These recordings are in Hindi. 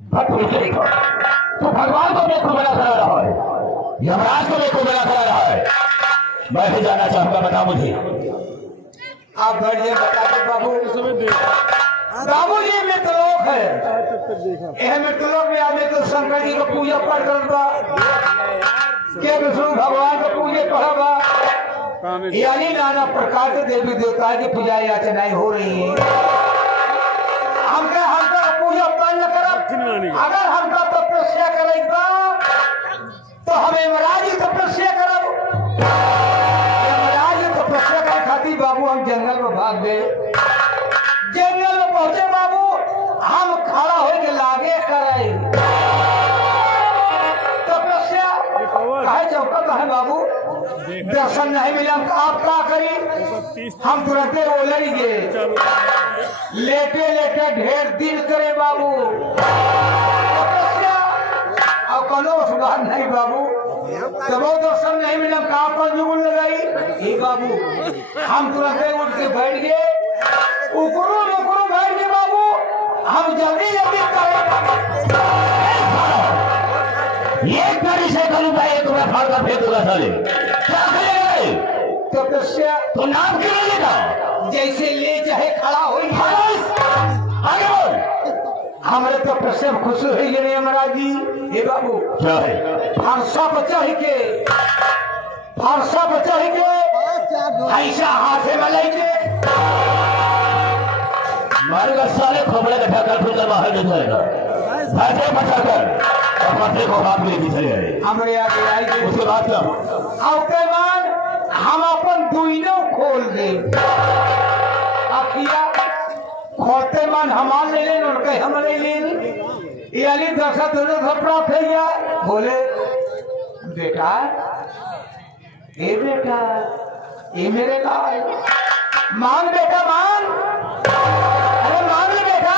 देखो तो भगवान को देखो बड़ा करा रहा है, यमराज को देखो बड़ा करा रहा है। मैं भी जाना चाहूंगा, बता मुझे। आप बढ़िया बता दो बाबू। बाबू जी मृतलोक है, यह मृतलोक में आदमी तो शंकर जी को पूजा पाठ करता, के विष्णु भगवान को पूजे पढ़ा, यानी नाना प्रकार के देवी देवता की पूजा याचनाएं हो रही है। हमका पूजा पाठ न करब, अगर हमका तपस्या करेगा तो हम यमराज तपस्या करब। यमराज तपस्या करे खातिर बाबू हम जंगल में भाग गए। जंगल में पहुंचे बाबू, हम खड़ा होके लागे करे तपस्या कहे चौका कहे बाबू, दर्शन नहीं मिला। आप क्या करी, हम तुरंत ओलई गए, लेटे लेटे ढेर दिन करे बाबू तपस्या। अब कलो सुधार नहीं बाबू, तब दर्शन नहीं मिला। कहा पर जुगुल लगाई ये बाबू, हम तुरंत उठ के बैठ गए, उकड़ू उकड़ू बैठ गए बाबू। हम जल्दी जल्दी करें, ये गाड़ी से करूंगा, एक मैं फाड़ कर फेंक दूंगा साले। क्या करेगा तपस्या? तो नाम क्यों नहीं लेगा? जैसे ले चाहे खड़ा हो, आगे बोल। हमारे तपस्या खुश हो गए यमराज जी। ये बाबू क्या है? फरसा बचा ही के, फरसा बचा ही के, ऐसा हाथे में लेके मारेगा साले, खोपड़े का ढक्कन खुलकर बाहर नहीं जाएगा। भाटे बचाकर और पत्रे को हाथ में पीछे गए। हमारे आगे आई गए। उसके बाद क्या? आपके बाद हम अपन दुइनों खोल दे, अखिया खोलते मन हमार ले लेन और कहे हम ले लेन, यानी दशा दोनों घबरा थे या बोले बेटा, ए बेटा, ये मेरे लाल मान बेटा मान, अरे मान ले बेटा।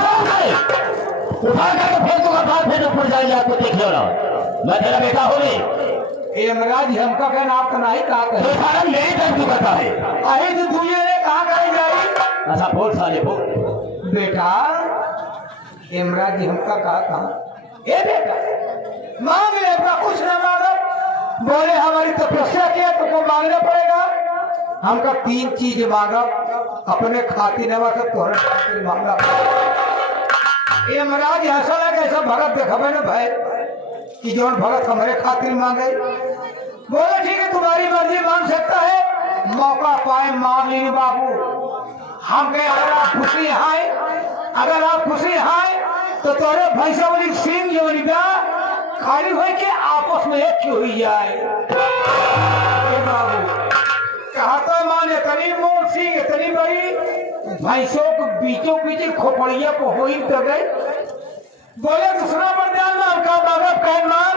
उठा कर फेंक दूंगा, बात फिर ऊपर जाएगा तो देख लो ना, मैं तेरा बेटा हो गई। यमराज हमका कहना आपका नहीं कहा तो सारा मेरी तरफ क्यों करता है? अरे जो दुनिया ने कहा करे जाए। अच्छा बोल साले बोल। बेटा यमराज जी हमका कहा था, ए बेटा मांग ले, अपना कुछ न मांगो। बोले हमारी तपस्या किया तो को मांगना पड़ेगा। हमका 3 चीज मांगा, अपने खातिर नवा से तोहरे खातिर मांगा। यमराज ऐसा लगा ऐसा भगत देखबे न भाई कि जो भगत हमारे खातिर मांगे। बोले ठीक है तुम्हारी मर्जी, मांग सकता है, मौका पाए मांग ली बाबू। हम कहे अगर आप खुशी हैं, अगर आप खुशी हैं तो तोरे भैंसा वाली सिंह जो खाली हो के आपस में एक क्यों हुई जाए। बाबू कहा तो मान इतनी मोर सिंह इतनी बड़ी भैंसों को बीचों बीच खोपड़िया को हो ही कर गई। बोले दूसरा वरदान में हमका बाबा कह मान,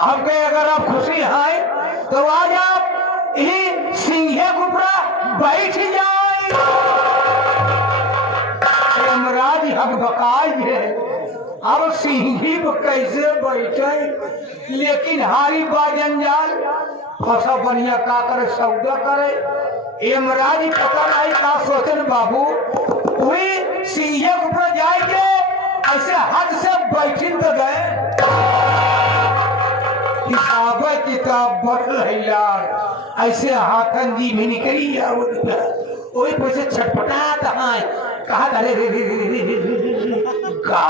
हम कहे अगर आप खुशी हैं तो आज आप ही सिंहे गुपरा बैठ जाए। यमराज हम बकाई है, अब सिंही को कैसे बैठे, लेकिन हारी बाजंजाल फसा बढ़िया का करे सौदा करे। यमराज पता नहीं का सोचन बाबू, वही सिंहे गुपरा जाएंगे ऐसे हद से बैठिन तो गए। हिसाब किताब बढ़ रही यार, ऐसे हाथन जी भी निकली या वही पैसे छटपटाता है। कहा अरे रे रे रे रे रे गा,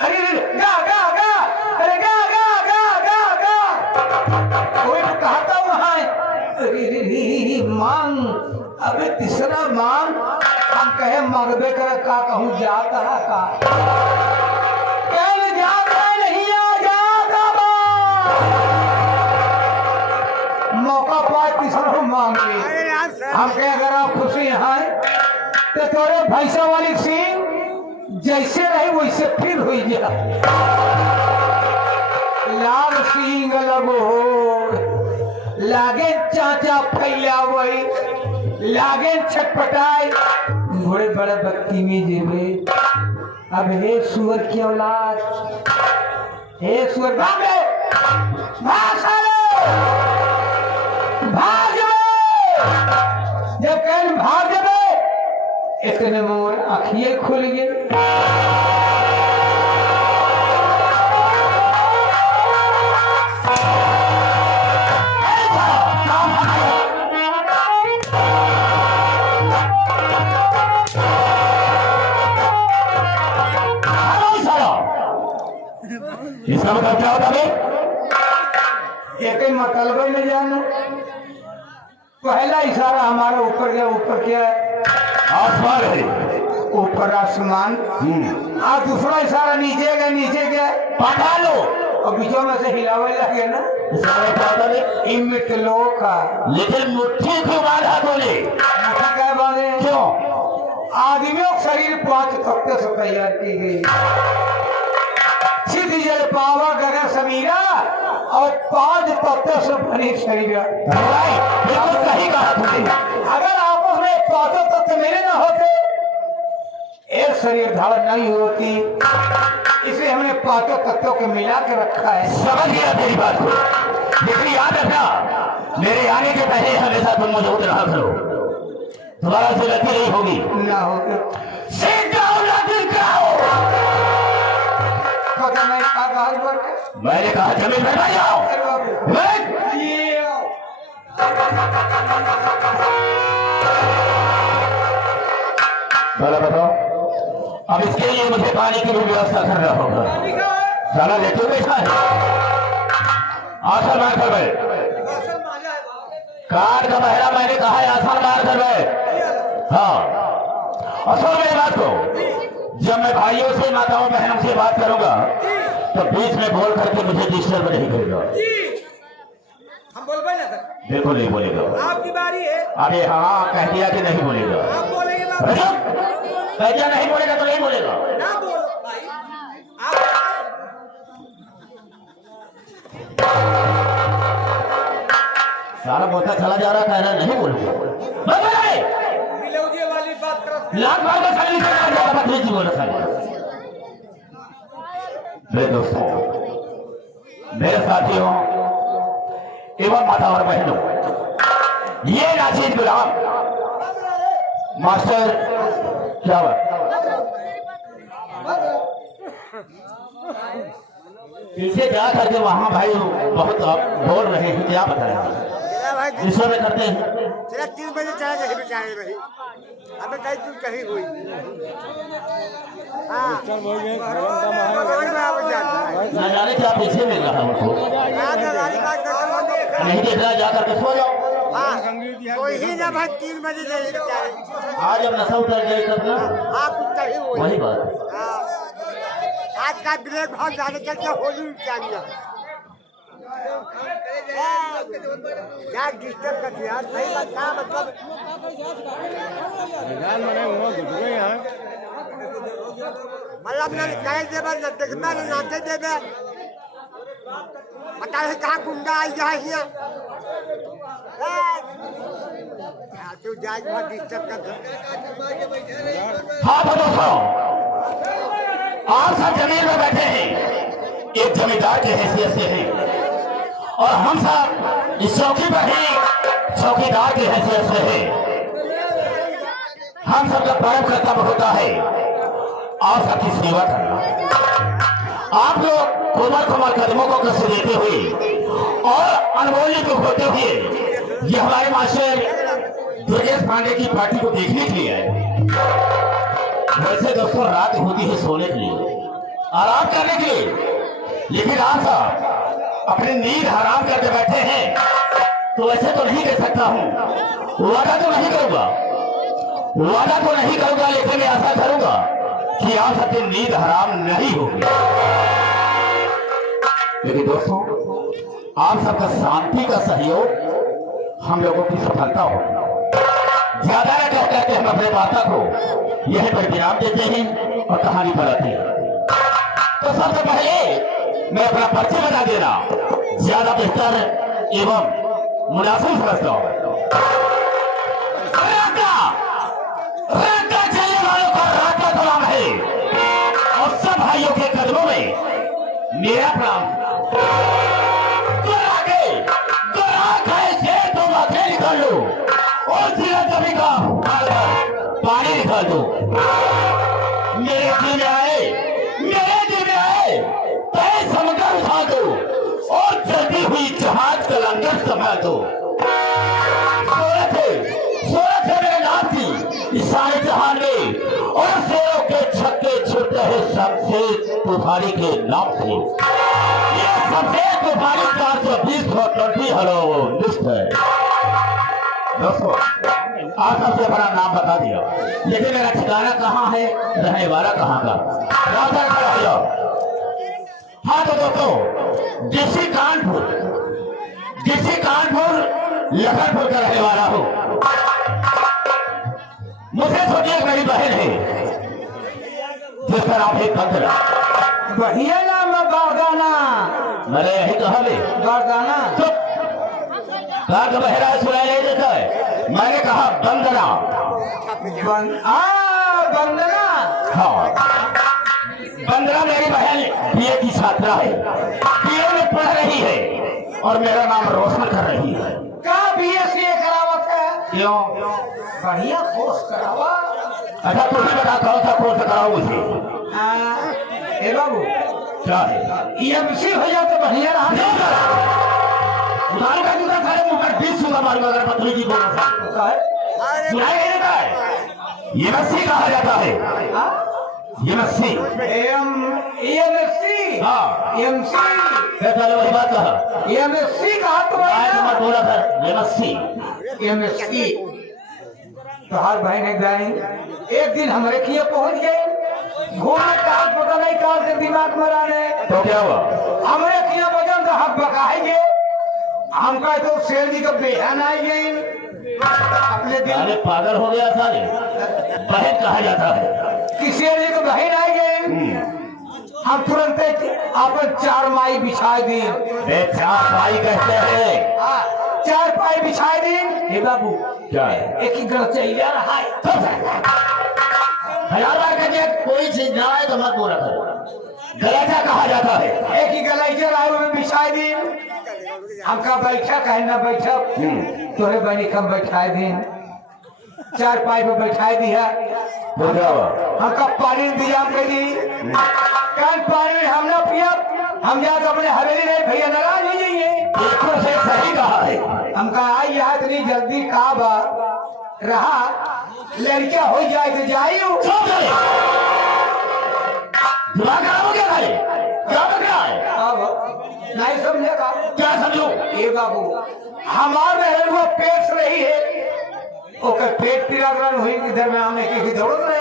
अरे रे गा गा गा, अरे गा गा गा गा गा, वही कहता वहाँ अरे रे रे मांग, अबे तीसरा मांग। हम कहे मगबे कर का कहूँ जाता है का, कह जाता नहीं आ जाता बा। मौका पाए तीसरा मांग ले। हम कहे अगर आप खुशी हैं तो तोरे भैंसा वाली सिंह जैसे रही वैसे फिर हुई जा। लाल सिंह लगो लागे चाचा फैला वही लागे छटपटाई, बड़े बड़े बत्ती में जेबे। अब हे सुअर की औलाद, हे सुअर भागे, भाग साले, भाग जब कहीं भाग जाए इतने मोर आँखिए खुल गए। इसका मतलब क्या होता है? एक ही मतलब ही नहीं जाना। पहला इशारा हमारा ऊपर गया, ऊपर क्या है? आसमान है। ऊपर आसमान। और दूसरा इशारा नीचे गया, नीचे क्या है? पाताल लो। और बीचों में से हिलावे लगे ना, इसका मतलब क्या होता है? इमिट लो का। लेकिन मुट्ठी क्यों बांधा तूने? मुट्ठी क्या बांधे? क्यों? आदमियों का शरीर 5 तत्वों से तैयार की गई। सिद्ध जल पावा गगन समीरा और 5 तत्वों से बनी शरीर। बिल्कुल सही कहा तुमने। अगर आपस में 5 तत्व मेरे न होते, एक शरीर धारण नहीं होती। इसलिए हमने 5 तत्वों को मिला के रखा है। समझ गया तेरी बात को, लेकिन याद रखना, मेरे आने के पहले हमेशा तुम मौजूद रहा करो। तुम्हारा से गलती नहीं होगी। ना होगा पता नहीं मैंने कहा जमीन में बैठ जाओ। बताओ, अब इसके लिए मुझे पानी की भी व्यवस्था करना होगा। साला लेते बैठा है, आसन मार कर बैठ। कार का बहरा मैंने कहा है आसन मार कर बैठ। हाँ, और सुन मेरी बात को, जब मैं भाइयों से, माताओं बहनों से बात करूंगा तो बीच में बोल करके मुझे डिस्टर्ब नहीं करेगा। हम बोल पाए ना सर? बिल्कुल नहीं बोलेगा। आपकी बारी है। अरे हाँ, कह दिया कि नहीं बोलेगा। आप बोलेंगे ना? कह दिया नहीं बोलेगा तो नहीं बोलेगा। ना बोलो भाई। आप सारा बोलता चला जा रहा, कह रहा नहीं बोलूंगा। बिलौजी वाली बात करो। लाख बार का खाली नहीं बोला था। मेरे दोस्तों, मेरे साथियों एवं माता और बहनों, ये नासिर गुलाम मास्टर क्या बात पीछे जा करके वहां भाई बहुत बोल रहे हैं, क्या बताएं विषय में करते हैं। 3 बजे चला गए बेचारे भाई, अबे कहीं तू कहीं हुई। न जाने क्या पीछे मिल रहा है उनको, नहीं देख रहा, जाकर के सो जाओ। कोई ही ना भाई 3 बजे जाइए बेचारे। आज जब नशा उतर जाए तब ना, आप कहीं हुई। वही बात। आज का ब्रेक बहुत ज्यादा चलता, होली चाहिए यार, डिस्टर्ब कर दिया। सही बात क्या मतलब? मतलब ना कहे देवे न देखना न नाचे देवे, पता है कहाँ गुंडा आई है। तू जाए बहुत डिस्टर्ब कर। हाँ तो दोस्तों, आप सब जमीन में बैठे हैं, एक जमींदार की हैसियत से हैं, और हम सब इस चौकी पर ही चौकीदार की हैसियत से हैं। हम सबका परम कर्तव्य होता है आप सबकी सेवा करना। आप लोग कोमल कोमल कदमों को कष्ट देते हुए और अनमोल्य को होते हुए ये हमारे मास्टर दुर्गेश पांडे की पार्टी को देखने के लिए आए। वैसे दोस्तों रात होती है सोने के लिए, आराम करने के लिए, लेकिन आप साहब अपनी नींद हराम करके बैठे हैं, तो ऐसे तो नहीं कह सकता हूं। वादा तो नहीं करूंगा, वादा तो नहीं करूंगा, लेकिन मैं आशा करूंगा कि आप सबकी नींद हराम नहीं होगी। लेकिन दोस्तों, आप सबका शांति का सहयोग हम लोगों की सफलता हो। ज्यादा न कहते हम अपने वार्ता को यहीं पर विराम देते हैं और कहानी बनाते हैं। तो सबसे पहले मैं अपना परिचय बता देना ज्यादा बेहतर एवं मुनासिब समझता हूं। चलने वालों का रास्ता गुलाम है और सब भाइयों के कदमों में मेरा प्रणाम। तुम आगे निकाल लो और सीधा जमी का पानी निकाल दो। मेरे दिल में आए, मेरे दिल में आए, तय समझकर उठा दो और चलती हुई जहाज का लंगर संभाल दो। सूरत है मेरे नाम की इस सारे जहान में, और शेरों के छक्के छुट्टे हैं सबसे तुम्हारी के नाम से। ये सफेद तूफानी 420 20 हेलो लिस्ट है दोस्तों। आप सबसे बड़ा नाम बता दिया, लेकिन मेरा ठिकाना कहाँ है, रहने वाला कहाँ का, राजा खड़ा हो जाओ। हाँ तो दोस्तों, जिसी कानपुर लखनपुर का रहने वाला हूँ। मुझे सोचिए एक मेरी बहन है जिस पर आप एक कंकरा बढ़िया नाम है बारदाना। मैंने यही कहा भी बारदाना चुप, कहा तो बहरा सुनाई नहीं देता है। मैंने कहा बंदना। बंदना। हाँ, बंदना मेरी बहन बीए की छात्रा है, बीए में पढ़ रही है और मेरा नाम रोशन कर रही है। क्या बीएससी करावत है? क्यों? बढ़िया कोर्स करावा। अच्छा तुम ही बता कौन सा कोर्स कराओ मुझे। ए बाबू क्या है? EMC हो जाए तो बढ़िया रहा। उधार का जूता सारे मुंह पर 20 सूंगा मारूंगा अगर पत्नी की बोला था। सुनाई नहीं देता है? EMC कहा जाता है। EMC। EMSC। हाँ EMC। पहले वही बात कहा। EMSC कहा तो आज मत बोला था EMC। EMSC। तो हर भाई ने गए एक दिन हमारे किए पहुंच गए, घूमने का पता नहीं कहां से दिमाग मराने। तो क्या हुआ? हमारे किए वजन तो हक बकाएंगे, हमका तो शेर जी का बेहन आई गई अपने दिन। अरे पागल हो गया सारे, बहन कहा जाता है कि शेर जी को बहन आई गई। हम तुरंत अपन 4 माई बिछाई दी। 4 भाई कहते हैं। 4 पाई बिछाई दी। हे बाबू क्या है? एक ही गलत चल रहा है। 1000 बार कहते कोई चीज ना आए तो मत बोला करो, गलैचा कहा जाता है। एक ही गलैचा राय में बिछाई दी। हमका बैठक है ना बैठक, तोरे बनी कम बैठाई दी। 4 पाई पे बैठाई दी है। हमका पानी इंतजाम कर दी। पानी हम ना पिया, हम जाकर अपने हवेली नहीं भैया नाराज हो जाइए। बिल्कुल से सही कहा है। हमका आई है इतनी जल्दी काबा रहा, लड़का हो जाए तो जाइयो। दिमाग खराब हो गया भाई, क्या बन रहा है? अब नहीं समझेगा क्या समझो? ए बाबू हमारे वो पेट रही है, ओकर पेट पीड़ा हुई इधर में आने की जरूरत है।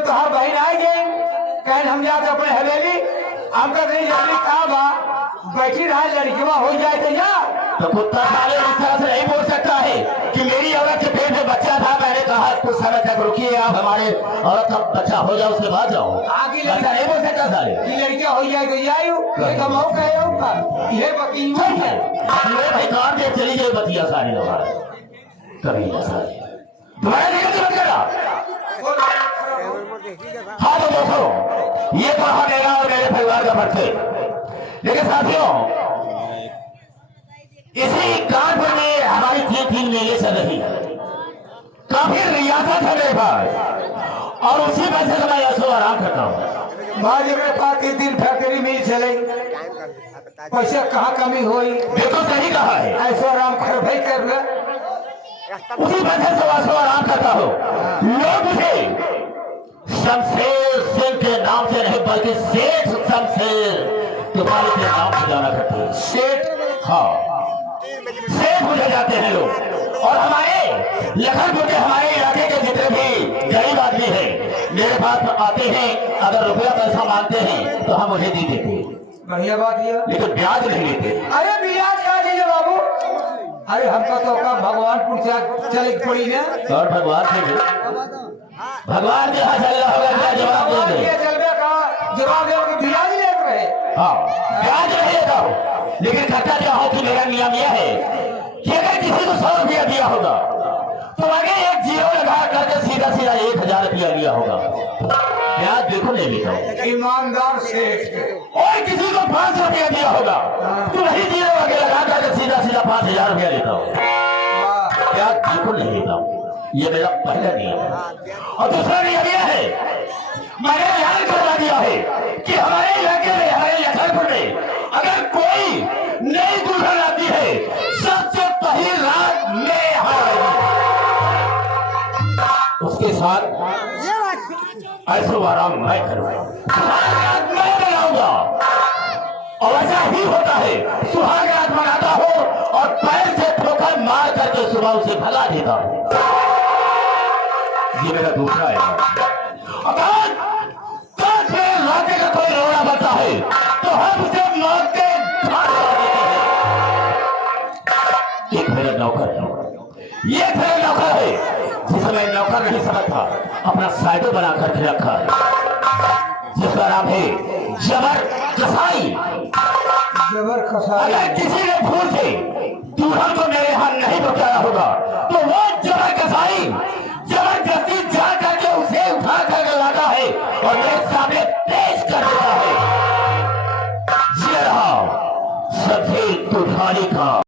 तो हर बहन आई गए, कहीं हम जाकर अपने हवेली हमका नहीं जल्दी काबा बैठी रहा, लड़कियां हो जाए तो जा। तो कुत्ता साले इस तरह से नहीं बोल सकता है कि मेरी औरत के पेट में बच्चा था, मैंने कहा कुछ समय तक रुकिए आप, हमारे औरत का बच्चा हो जाए उसके बाद जाओ। आगे ऐसा नहीं बोल सकता साले। लड़कियां हो जाए तो जाइयो, ये कमाओ कहे ये वकील है। मेरे बेकार देख चली गई बतिया सारी लोग कभी सारे तुम्हारे लिए मत करा। हाँ तो दोस्तों, ये तो रहा मेरा और मेरे परिवार का फर्ज है। लेकिन साथियों, इसी कानपुर में हमारी 3 मेले चल रही है, काफी रियासत है मेरे पास, और उसी पैसे से मैं ऐसो आराम करता हूँ। भाजी मेरे पास 3 दिन फैक्ट्री मिल चले, पैसा कहाँ कमी हुई। बिल्कुल सही कहा है, ऐसो आराम कर भाई कर ले। उसी पैसे से ऐसो आराम करता हूँ। लोग मुझे शमशेर सिंह के नाम से नहीं बल्कि सेठ शमशेर तुम्हारे के नाम से जाना करते हैं। सेठ? हाँ, सेठ मुझे जाते हैं लोग। और हमारे लखनपुर के हमारे इलाके के जितने भी गरीब आदमी हैं मेरे पास आते हैं, अगर रुपया पैसा मांगते हैं तो हम उन्हें दे देते हैं, बढ़िया बात ये। लेकिन ब्याज नहीं लेते। अरे ब्याज क्या चाहिए बाबू? अरे हमका तो का भगवानपुर चले पड़ी ना। और भगवान से भी भगवान के यहाँ चल रहा होगा, क्या जवाब दे दे? जवाब दे ब्याज ले रहे। हाँ, ब्याज नहीं लेता हूँ, लेकिन करता क्या हो कि मेरा नियम यह है कि अगर किसी को 100 रुपया दिया होगा तो आगे एक 0 लगा करके सीधा 1000 रुपया लिया होगा। ब्याज बिल्कुल नहीं लेता हूँ। ईमानदार सेठ। और किसी को 500 रुपया दिया होगा तो वही 0 आगे लगा करके सीधा 5000 रुपया लेता हूँ। ब्याज बिल्कुल नहीं लेता हूँ, ये मेरा पहला नियम है। और दूसरा नियम यह है, मैंने ऐलान करवा दिया है कि हमारे इलाके में, हमारे लखनपुर में अगर कोई नई दुल्हन आती है सबसे पहली रात में उसके साथ ये ऐसो आराम मैं करूंगा, मैं बनाऊंगा। और ऐसा ही होता है, सुहाग रात मनाता हो और पैर से ठोकर मार करके सुबह उसे भगा देता हो। ये मेरा दूसरा है। अगर काश मेरे इलाके का कोई रोड़ा बनता है तो हम उसे मौत के घाट उतार देते हैं। एक मेरा नौकर है, ये मेरा नौकर है जिसे मैं नौकर नहीं समझता, अपना साइडो बना करके रखा है, जिसका नाम है जबर कसाई। जबर कसाई। अगर किसी ने भूल से दूल्हन को मेरे यहाँ नहीं पहुंचाया होगा तो वो जबर कसाई जबरदस्ती जा करके उसे उठा कर लाता है और मेरे सामने पेश कर देता है। ये रहा सफेद दुल्हनी का